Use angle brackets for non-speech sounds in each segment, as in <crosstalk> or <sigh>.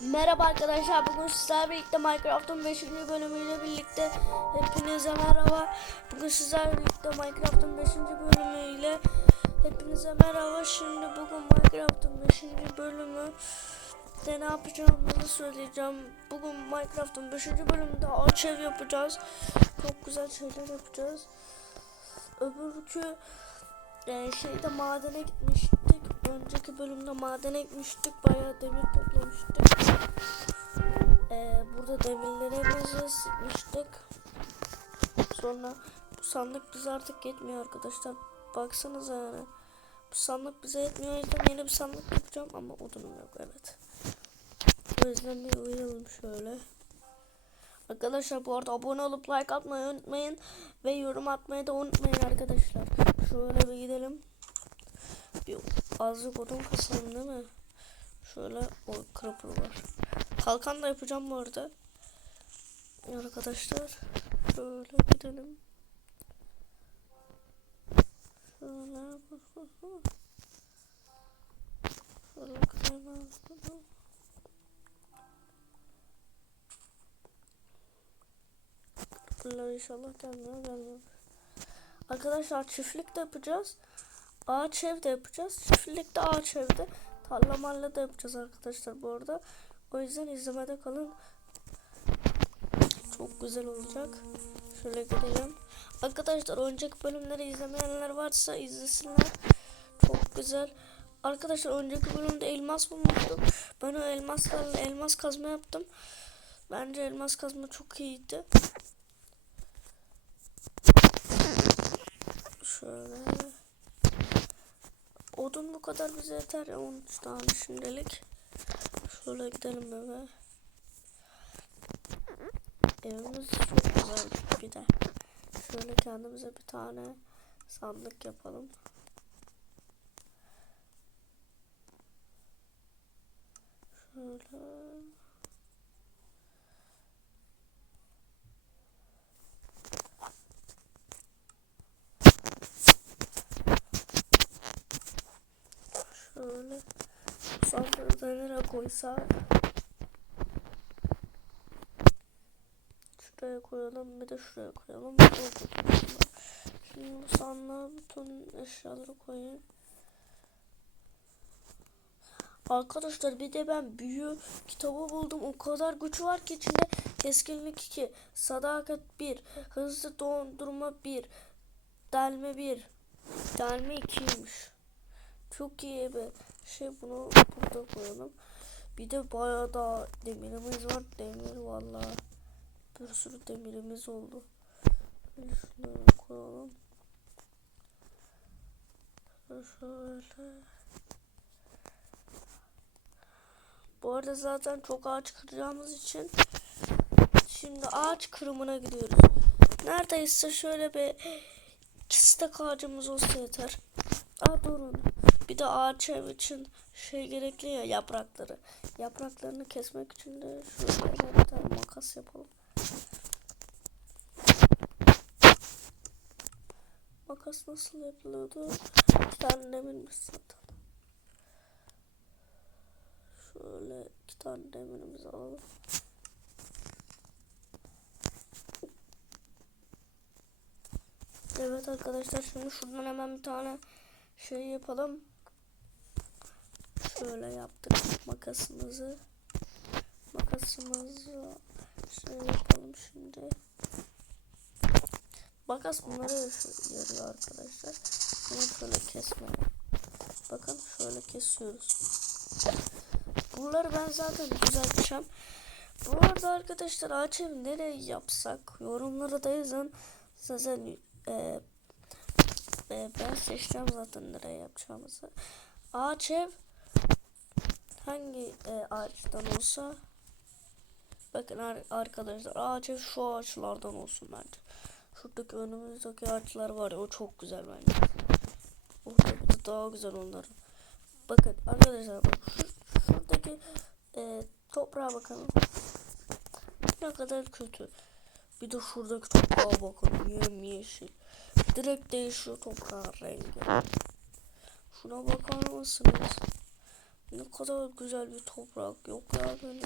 Merhaba arkadaşlar bugün sizlerle birlikte Minecraft'ın 5. bölümüyle birlikte hepinize merhaba. Bugün sizlerle birlikte Minecraft'ın 5. bölümüyle hepinize merhaba. Şimdi bugün Minecraft'ın 5. bölümü de ne yapacağımızı söyleyeceğim. Bugün Minecraft'ın 5. bölümünde ağaç ev yapacağız. Çok güzel şeyler yapacağız. Öbürkü e, şeyde madene gitmiştik. Önceki bölümde madene gitmiştik. Bayağı demir toplamıştık. E, burada demirlerimizi sıkmıştık. Sonra bu sandık bize artık yetmiyor arkadaşlar. Baksanıza yani. Bu sandık bize yetmiyor. O yeni bir sandık yapacağım ama odunum yok evet. O yüzden bir uyuyalım şöyle. Arkadaşlar bu arada abone olup like atmayı unutmayın. Ve yorum atmayı da unutmayın arkadaşlar. Şöyle bir gidelim. Bir azıcık odun kasalım değil mi? Şöyle o creeper var. Kalkan da yapacağım bu arada. Arkadaşlar. Şöyle gidelim. Şöyle. Şöyle gidelim. Bunlar inşallah gelmiyor gelmiyor. Arkadaşlar çiftlik de yapacağız. Ağaç ev de yapacağız. Çiftlikte ağaç evde. Tarla marla da yapacağız arkadaşlar bu arada. O yüzden izlemede kalın. Çok güzel olacak. Şöyle gidelim. Arkadaşlar önceki bölümleri izlemeyenler varsa izlesinler. Çok güzel. Arkadaşlar önceki bölümde elmas bulmuştum. Ben o elmaslarla elmas kazma yaptım. Bence elmas kazma çok iyiydi. Şöyle. Odun bu kadar bize yeter ya 13 tane şimdilik. Şöyle gidelim eve. Evimiz çok güzel bir de. Şöyle kendimize bir tane sandık yapalım. Şöyle. Şöyle nereye koysak şuraya koyalım bir de şuraya koyalım. Şimdi bu sandığa bütün eşyaları koyayım. Arkadaşlar bir de ben büyü kitabı buldum. O kadar güç var ki içinde keskinlik 2, sadakat 1, hızlı dondurma 1, delme 1, delme 2'ymiş. Çok iyi bir şey bunu burada koyalım. Bir de bayağı da demirimiz var. Demir valla. Bir sürü demirimiz oldu. Şunları koyalım. Şöyle. Bu arada zaten çok ağaç kıracağımız için şimdi ağaç kırımına gidiyoruz. Neredeyse şöyle bir <gasps> kistek ağacımız olsa yeter. Aa durun. Bir de ağaç ev için şey gerekli ya yaprakları. Yapraklarını kesmek için de şöyle bir tane makas yapalım. Makas nasıl yapılıyordu? Bir tane demirmiş zaten. Şöyle iki tane demirimizi alalım. Evet arkadaşlar şimdi şuradan hemen bir tane şey yapalım. Şöyle yaptık makasımızı. Makasımızı şey yapalım şimdi. Makas bunları yarıyor arkadaşlar. Bunu şöyle kesme. Bakın şöyle kesiyoruz. Bunları ben zaten düzelteceğim. Bu arada arkadaşlar ağaç evi nereye yapsak yorumlara da yazın. Zaten e, ben seçeceğim zaten nereye yapacağımızı. Ağaç ev hangi e, ağaçtan olsa bakın ar arkadaşlar ağaç ev şu ağaçlardan olsun bence. Şuradaki önümüzdeki ağaçlar var ya o çok güzel bence. Orada daha güzel onların. Bakın arkadaşlar bak şu, şuradaki e, toprağa bakalım. Ne kadar kötü. Bir de şuradaki toprağa bakın yemyeşil. Direkt değişiyor toprağın rengi. Şuna bakar mısınız? Ne kadar güzel bir toprak. Yok ya böyle.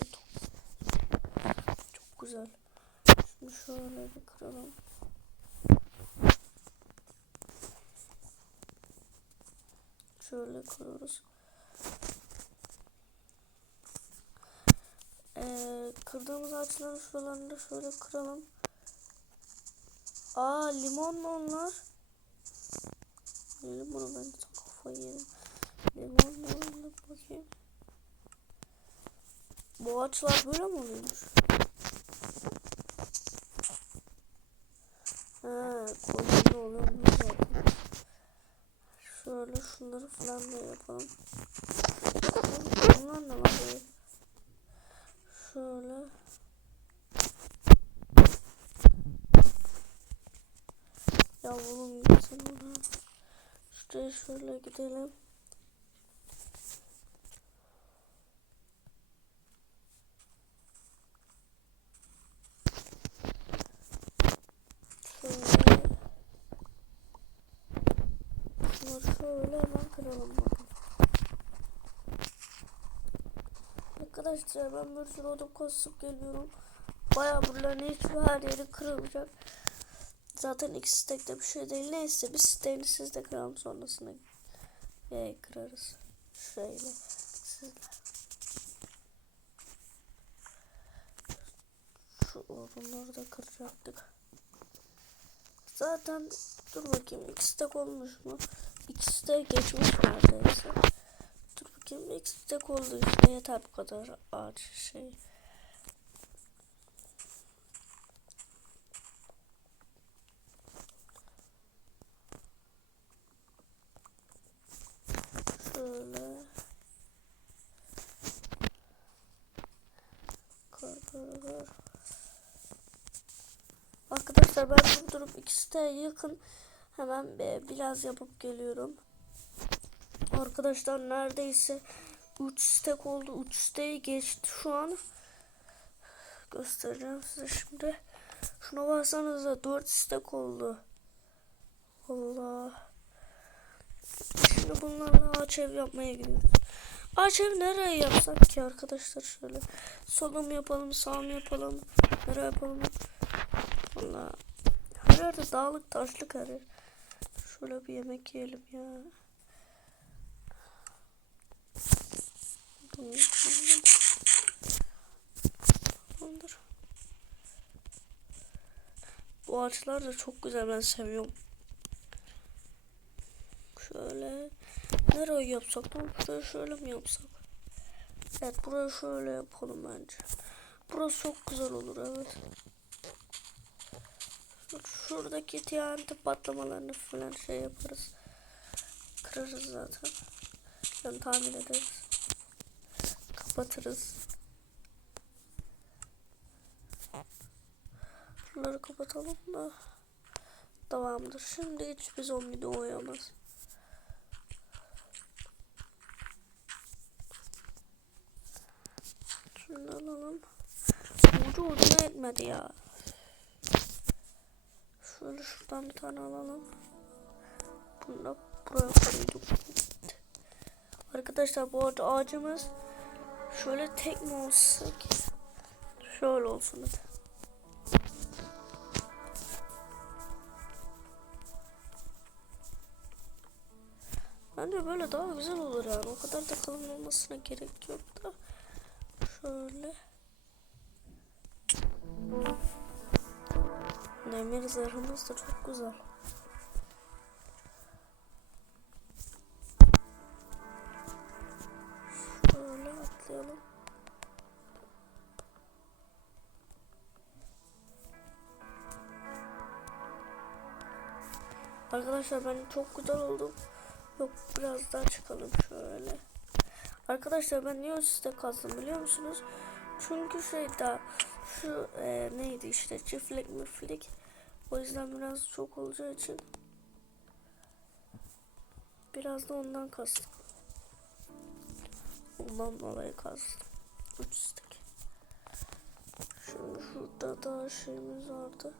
Çok güzel. Şimdi şöyle bir kıralım. Şöyle kırıyoruz. Ee, kırdığımız ağaçların şuralarını da şöyle kıralım. Aa limon mu onlar? Limonu ben kafayı yedim. Bakayım. Bu ağaçlar böyle mi oluyormuş? Ha, koyun oluyormuş. Şöyle şunları falan da yapalım. Bunlar ne lan böyle? Şöyle. Ya oğlum gitsin ona. Şuraya şöyle gidelim. Şöyle. Şunları şöyle hemen kıralım bakalım. Arkadaşlar ben bir sürü odun kasıp geliyorum. Bayağı buraların hiçbir her yeri kırılacak. Zaten iki stekte bir şey değil. Neyse bir stekini siz de kıralım sonrasında e, kırarız. Şöyle sizler. Şu odunları da kıracaktık. Zaten dur bakayım iki stek olmuş mu? İkisi de geçmiş neredeyse. Dur bakayım iki stek oldu işte yeter bu kadar ağaç şey. Şöyle. Kır. Arkadaşlar ben durdurup ikisi de yakın. Hemen bir- biraz yapıp geliyorum. Arkadaşlar neredeyse 3 stek oldu. 3 steği geçti şu an. Göstereceğim size şimdi. Şuna baksanıza 4 stek oldu. Allah. Şimdi bunlarla ağaç ev yapmaya gidiyoruz. Ağaç ev nereye yapsak ki arkadaşlar şöyle. Sola yapalım sağ yapalım. Nereye yapalım. Valla. Her yerde dağlık taşlık her yer. Şöyle bir yemek yiyelim ya. Tamamdır. Bu ağaçlar da çok güzel ben seviyorum. Şöyle nereye yapsak lan? Şuraya şöyle mi yapsak? Evet buraya şöyle yapalım bence. Burası çok güzel olur evet. Şuradaki TNT patlamalarını falan şey yaparız. Kırarız zaten. Yani tamir ederiz. Kapatırız. Şunları kapatalım da. Tamamdır. Şimdi hiçbir zombi doğuyamaz. Şunu alalım. Ucu ucuna etmedi ya. Şöyle şuradan bir tane alalım. Bunu da buraya koyduk. Arkadaşlar bu arada ağacımız şöyle tek mi olsa? Şöyle olsun hadi. Bence böyle daha güzel olur yani. O kadar da kalın olmasına gerek yok da. Şöyle. Demir zırhımız da çok güzel. Şöyle atlayalım. Arkadaşlar ben çok güzel oldum. Yok biraz daha çıkalım şöyle. Arkadaşlar ben niye üstte kazdım biliyor musunuz? Çünkü şey daha şu e, neydi işte çiftlik müflik. O yüzden biraz çok olacağı için biraz da ondan kastım. Dolayı kastım. Üç istek. Şimdi şurada da şeyimiz vardı.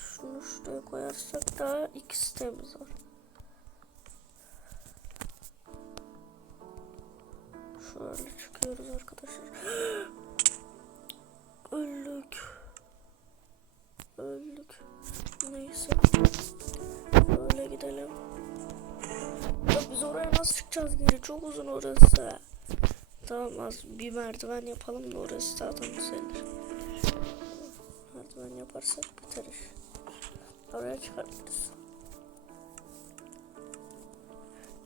Şunu şuraya koyarsak daha iki sitemiz var. Şöyle çıkıyoruz arkadaşlar. <gasps> Öldük. Öldük. Neyse. Böyle gidelim. Biz oraya nasıl çıkacağız geri? Çok uzun orası. Tamam az bir merdiven yapalım da orası zaten düzelir. Merdiven yaparsak biteriz. Oraya çıkartırız.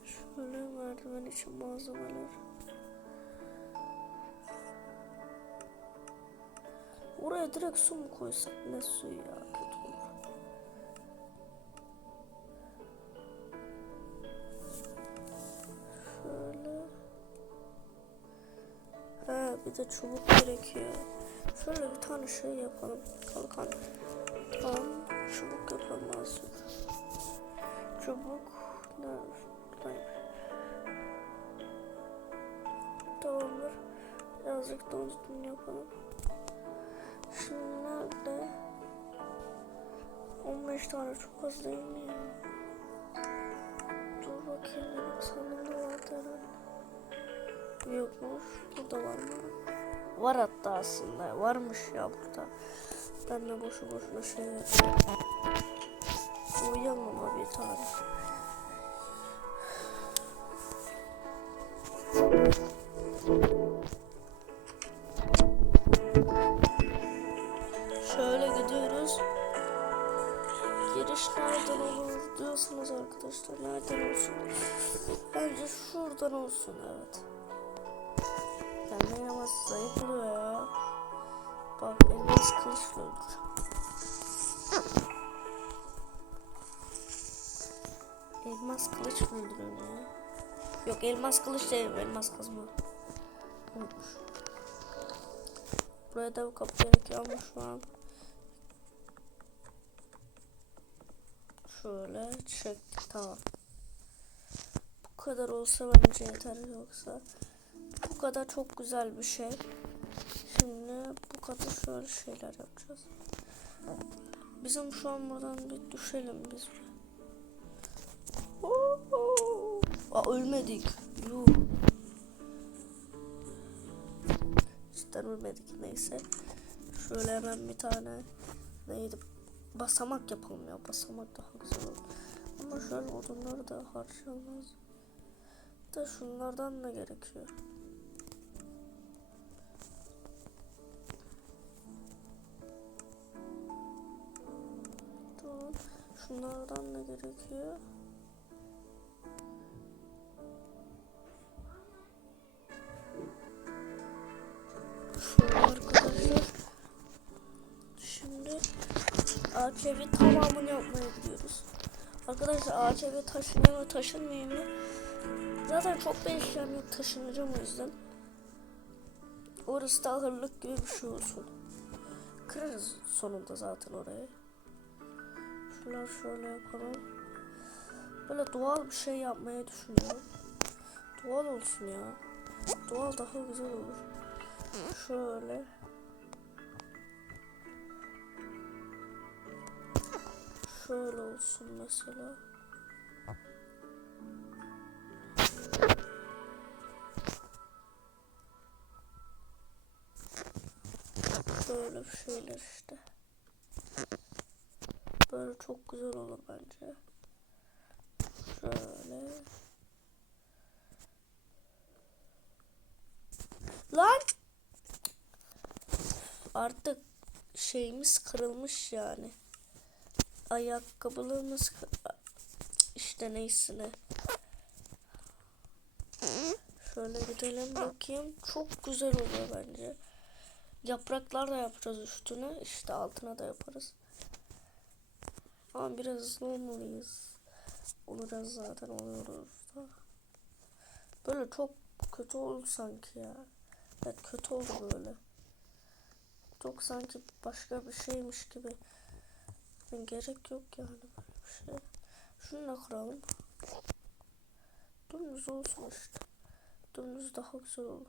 Şöyle merdiven için malzemeler. Oraya direkt su mu koysak ne suyu ya bir de çubuk gerekiyor. Şöyle bir tane şey yapalım. Kalkan. Tamam. Çubuk yapalım lazım. Çubuk. Buradaymış. Tamamdır. Birazcık unuttum yapalım. Şimdi nerede? 15 tane çok az değil mi ya? Dur bakayım benim vardı herhalde. Yokmuş. Burada var mı? Var hatta aslında. Varmış ya burada. Ben de boşu boşuna şey yapıyorum. Uyuyamama bir tane. Kılıçla öldüreceğim. Elmas kılıç mı öldürüyorum ya? Yok elmas kılıç değil elmas kazma. Unutmuş. Buraya da gerekiyor ama şu an Şöyle çektik tamam. Bu kadar olsa bence yeter yoksa bu kadar çok güzel bir şey. Şimdi kadar şöyle şeyler yapacağız. Bizim şu an buradan bir düşelim biz. Oo! Aa, ölmedik. Yuh. Cidden ölmedik neyse. Şöyle hemen bir tane neydi basamak yapalım ya basamak daha güzel olur. Ama an odunları da harcayamaz. Da şunlardan da gerekiyor. Şunlardan da gerekiyor. Arkadaşlar. Şimdi evi tamamını yapmaya gidiyoruz. Arkadaşlar evi taşınıyor mu taşınmıyor mu? Zaten çok bir eşyam yok taşınacağım o yüzden. Orası da ahırlık gibi bir şey olsun. Kırarız sonunda zaten orayı. Şunlar şöyle yapalım. Böyle doğal bir şey yapmayı düşünüyorum. Doğal olsun ya. Doğal daha güzel olur. Şöyle. Şöyle olsun mesela. Böyle bir şeyler işte. Böyle çok güzel olur bence. Şöyle. Lan! Artık şeyimiz kırılmış yani ayakkabılığımız işte neyse ne. Şöyle gidelim bakayım. Çok güzel oluyor bence. Yapraklar da yapacağız üstüne. İşte altına da yaparız. Ama biraz hızlı olmalıyız. Olacağız zaten oluyoruz da. Böyle çok kötü oldu sanki ya. Evet kötü oldu böyle. Çok sanki başka bir şeymiş gibi. Gerek yok yani böyle bir şey. Şunu da kıralım. Dümdüz olsun işte. Dümdüz daha güzel olur.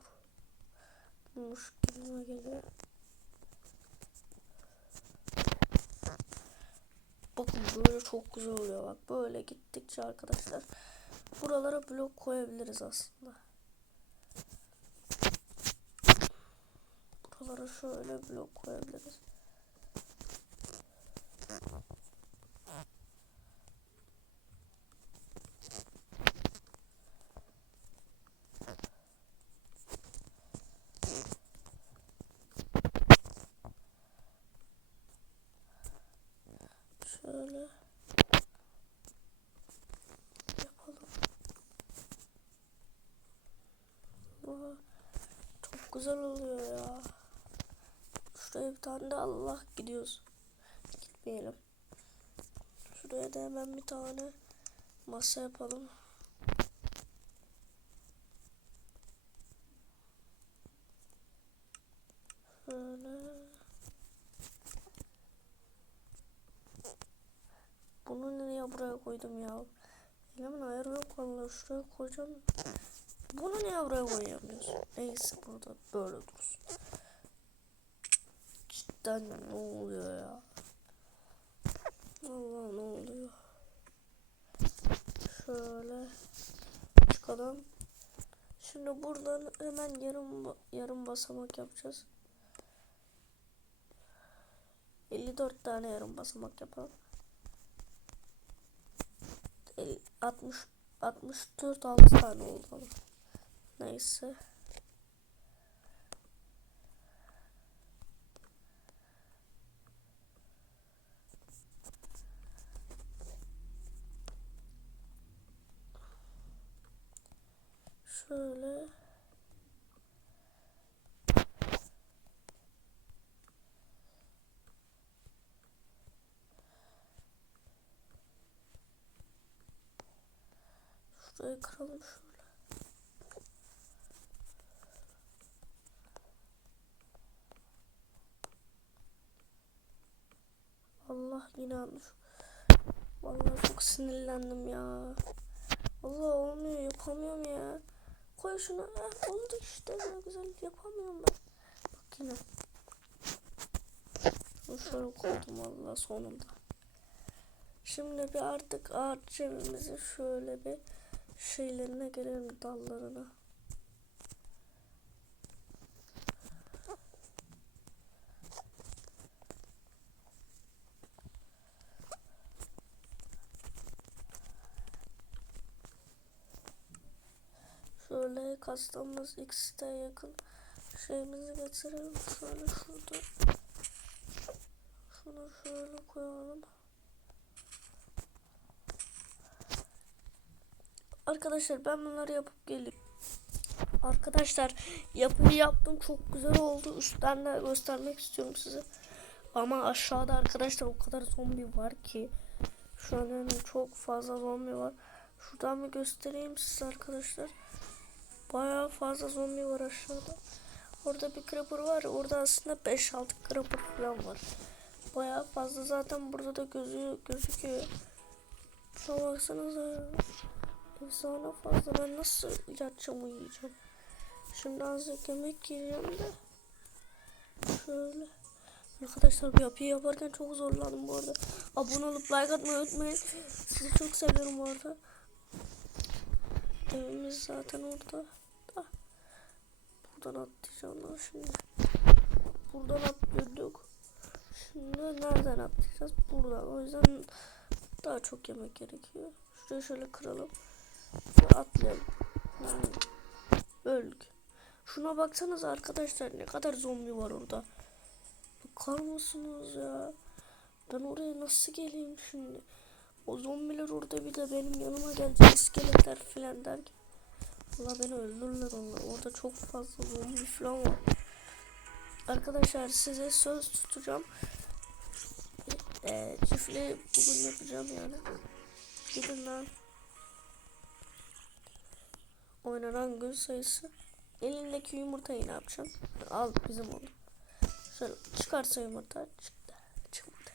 Muş geliyor. Bakın böyle çok güzel oluyor bak. Böyle gittikçe arkadaşlar buralara blok koyabiliriz aslında. Buralara şöyle blok koyabiliriz. Güzel oluyor ya. Şuraya bir tane de Allah gidiyoruz. Gitmeyelim. Şuraya da hemen bir tane masa yapalım. Şöyle. Bunu nereye buraya koydum ya? Elimin ayarı yok vallahi şuraya koyacağım. Bunu niye buraya koyamıyoruz? Neyse burada böyle dursun. Cidden ne oluyor ya? Allah ne oluyor? Şöyle çıkalım. Şimdi buradan hemen yarım yarım basamak yapacağız. 54 tane yarım basamak yapalım. El- 60 64 6 tane oldu. Neyse. Şöyle. Şurayı kıralım şöyle. Allah yine almış. Vallahi çok sinirlendim ya. Allah olmuyor yapamıyorum ya. Koy şunu. Eh, oldu işte ne güzel yapamıyorum ben. Bak yine. Şöyle koydum valla sonunda. Şimdi bir artık ağaç evimizin şöyle bir şeylerine gelelim dallarına. Şöyle kastamız X'te yakın şeyimizi getirelim. Şöyle şurada. Şunu şöyle koyalım. Arkadaşlar ben bunları yapıp geleyim. Arkadaşlar yapıyı yaptım çok güzel oldu. Üstten de göstermek istiyorum size. Ama aşağıda arkadaşlar o kadar zombi var ki. Şu an yani çok fazla zombi var. Şuradan bir göstereyim size arkadaşlar. Bayağı fazla zombi var aşağıda. Orada bir creeper var. Orada aslında 5-6 creeper falan var. Bayağı fazla zaten burada da gözü gözüküyor. Şuna baksanıza ya. Efsane fazla. Ben nasıl yatacağım uyuyacağım. Şimdi azıcık yemek yiyeceğim de. Şöyle. Arkadaşlar bu yapıyı yaparken çok zorlandım bu arada. Abone olup like atmayı unutmayın. Sizi çok seviyorum bu arada. Evimiz zaten orada. Da. Buradan atlayacağım lan şimdi. Buradan atlıyorduk. Şimdi nereden atlayacağız? Buradan. O yüzden daha çok yemek gerekiyor. Şurayı şöyle kıralım. Ve atlayalım. Hmm. Öldük. Şuna baksanız arkadaşlar ne kadar zombi var orada. Bakar mısınız ya? Ben oraya nasıl geleyim şimdi? O zombiler orada bir de benim yanıma gelecek iskeletler filan derken. Valla beni öldürürler onlar. Orada çok fazla zombi falan var. Arkadaşlar size söz tutacağım. Ee, çiftliği bugün yapacağım yani. Gidin lan. Oynanan gün sayısı. Elindeki yumurtayı ne yapacaksın? Al bizim onu. Şöyle çıkarsa yumurta çıktı. Çıkmadı.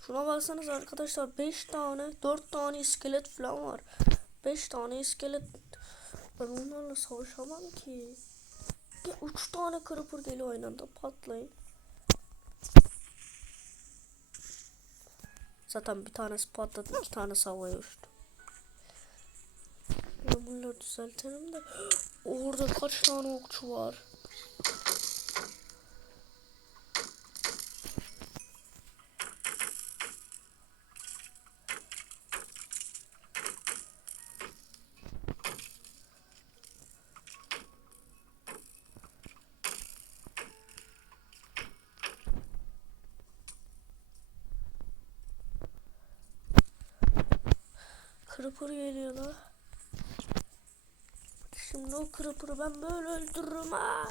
Şuna baksanız arkadaşlar 5 tane 4 tane iskelet falan var. 5 tane iskelet. Ben onlarla savaşamam ki. Ya 3 tane creeper geliyor aynı anda patlayın. Zaten bir tanesi patladı, iki tanesi havaya uçtu. Ben bunları düzeltelim de. <gasps> Orada kaç tane okçu var? Kırpır geliyor la. Şimdi o kırpırı ben böyle öldürürüm ha.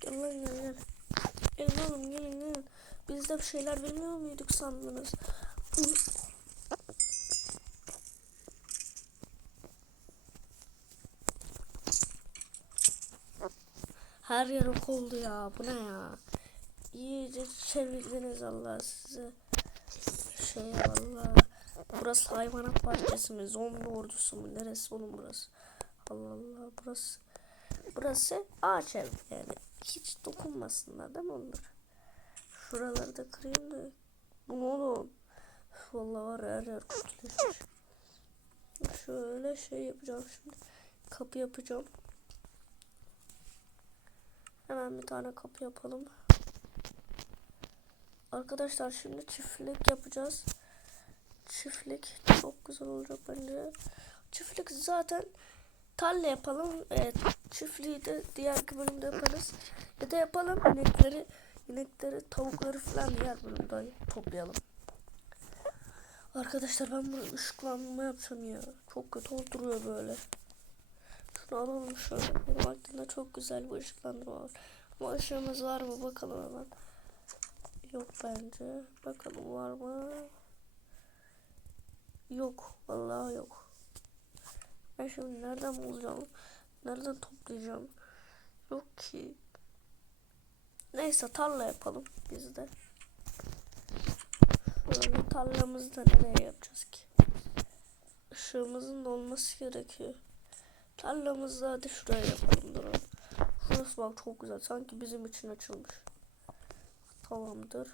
Gel lan gel gel. Gelin oğlum gelin gelin. Biz de bir şeyler bilmiyor muyduk sandınız? Her yer ok oldu ya. Bu ne ya? İyice çevirdiniz Allah size. Şey valla. Burası hayvanat bahçesi mi? Zombi ordusu mu? Neresi oğlum burası? Allah Allah burası. Burası ağaç ev yani. Hiç dokunmasınlar değil mi onlar? Şuraları da kırayım da. Bu ne oğlum? Vallahi var her yer kurtulmuş. Şöyle şey yapacağım şimdi. Kapı yapacağım. Hemen bir tane kapı yapalım. Arkadaşlar şimdi çiftlik yapacağız. Çiftlik çok güzel olacak bence. Çiftlik zaten tarla yapalım. Evet, çiftliği de diğer bölümde yaparız. Ya da yapalım inekleri, inekleri, tavukları falan diğer bölümde toplayalım. Arkadaşlar ben bunu ışıklandırma yapacağım ya. Çok kötü oturuyor böyle. Şunu alalım şöyle. Aklımda çok güzel bir ışıklandırma var. Ama ışığımız var mı bakalım hemen. Yok bence. Bakalım var mı? Yok. Vallahi yok. Ben şimdi nereden bulacağım? Nereden toplayacağım? Yok ki. Neyse tarla yapalım biz de. Şöyle tarlamızı da nereye yapacağız ki? Işığımızın olması gerekiyor. Tarlamızı da hadi şuraya yapalım duralım. Şurası bak çok güzel. Sanki bizim için açılmış. Tamamdır.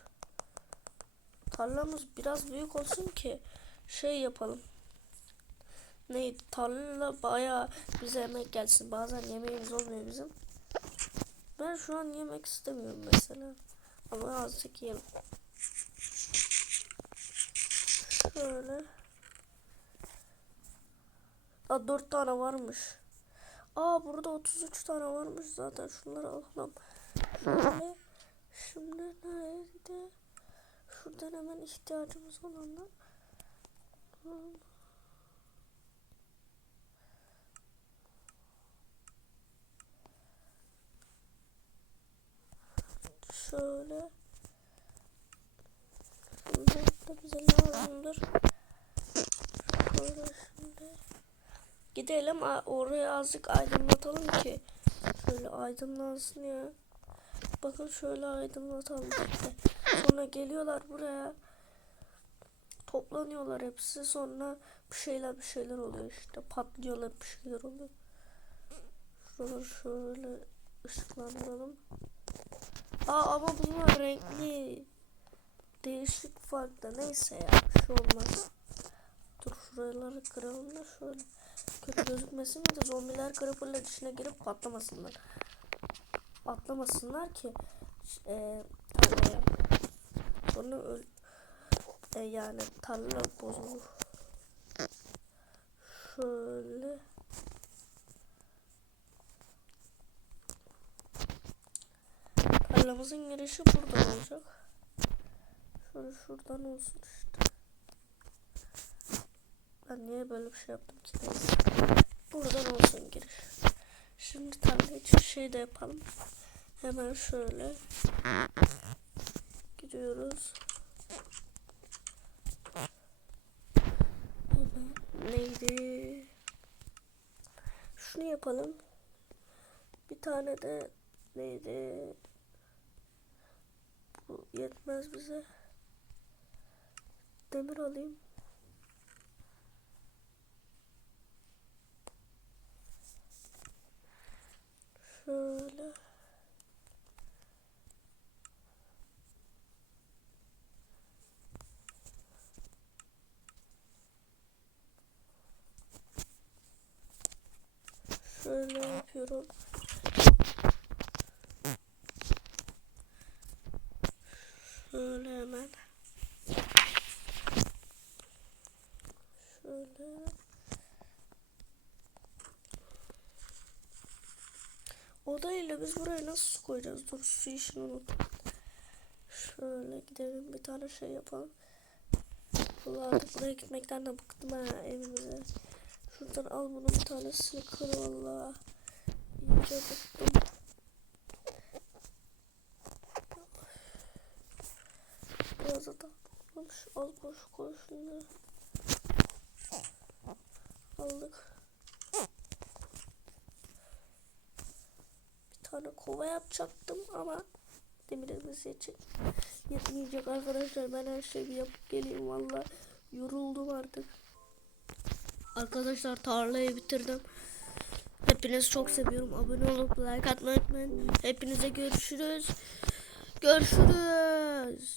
Tarlamız biraz büyük olsun ki şey yapalım. Neydi? Tarla bayağı bize yemek gelsin. Bazen yemeğimiz olmuyor bizim. Ben şu an yemek istemiyorum mesela. Ama azıcık yiyelim. Şöyle. Aa, 4 tane varmış. Aa burada 33 tane varmış zaten. Şunları alalım. Şöyle. Şimdi nerede? Şuradan hemen ihtiyacımız olanlar. Şöyle. Bunlar da bize lazımdır. Şöyle şimdi. Gidelim oraya azıcık aydınlatalım ki. Şöyle aydınlansın ya. Bakın şöyle aydınlatalım işte. Sonra geliyorlar buraya. Toplanıyorlar hepsi. Sonra bir şeyler bir şeyler oluyor işte. Patlıyorlar bir şeyler oluyor. Şuraları şöyle ışıklandıralım. Aa ama bunlar renkli. Değişik farklı. Neyse ya. Bir şey olmaz. Dur şuraları kıralım da şöyle. Kötü gözükmesin de zombiler creeper'lar içine girip patlamasınlar. Patlamasınlar ki e, tarlaya. Sonra öl e, yani tarla bozulur. Şöyle. Tarlamızın girişi buradan olacak. Şöyle şuradan olsun işte. Ben niye böyle bir şey yaptım ki. Buradan olsun giriş. Şimdi tarla için şey de yapalım. Hemen şöyle. Gidiyoruz. Neydi? Şunu yapalım. Bir tane de neydi? Bu yetmez bize. Demir alayım. Şöyle. Şöyle yapıyorum. Şöyle hemen. Şöyle. Odayla biz buraya nasıl su koyacağız? Dur su işini unuttum. Şöyle gidelim bir tane şey yapalım. Vallahi artık buraya gitmekten de bıktım ha evimize. Şuradan al bunun bir tanesini kır valla. İyice bıktım. Biraz da olmuş. Az boş koy şunları. Aldık. Tane kova yapacaktım ama demirimiz için yetmeyecek arkadaşlar. Ben her şeyi yapıp geleyim valla. Yoruldum artık. Arkadaşlar tarlayı bitirdim. Hepinizi çok seviyorum. Abone olup like atmayı unutmayın. Hepinize görüşürüz. Görüşürüz.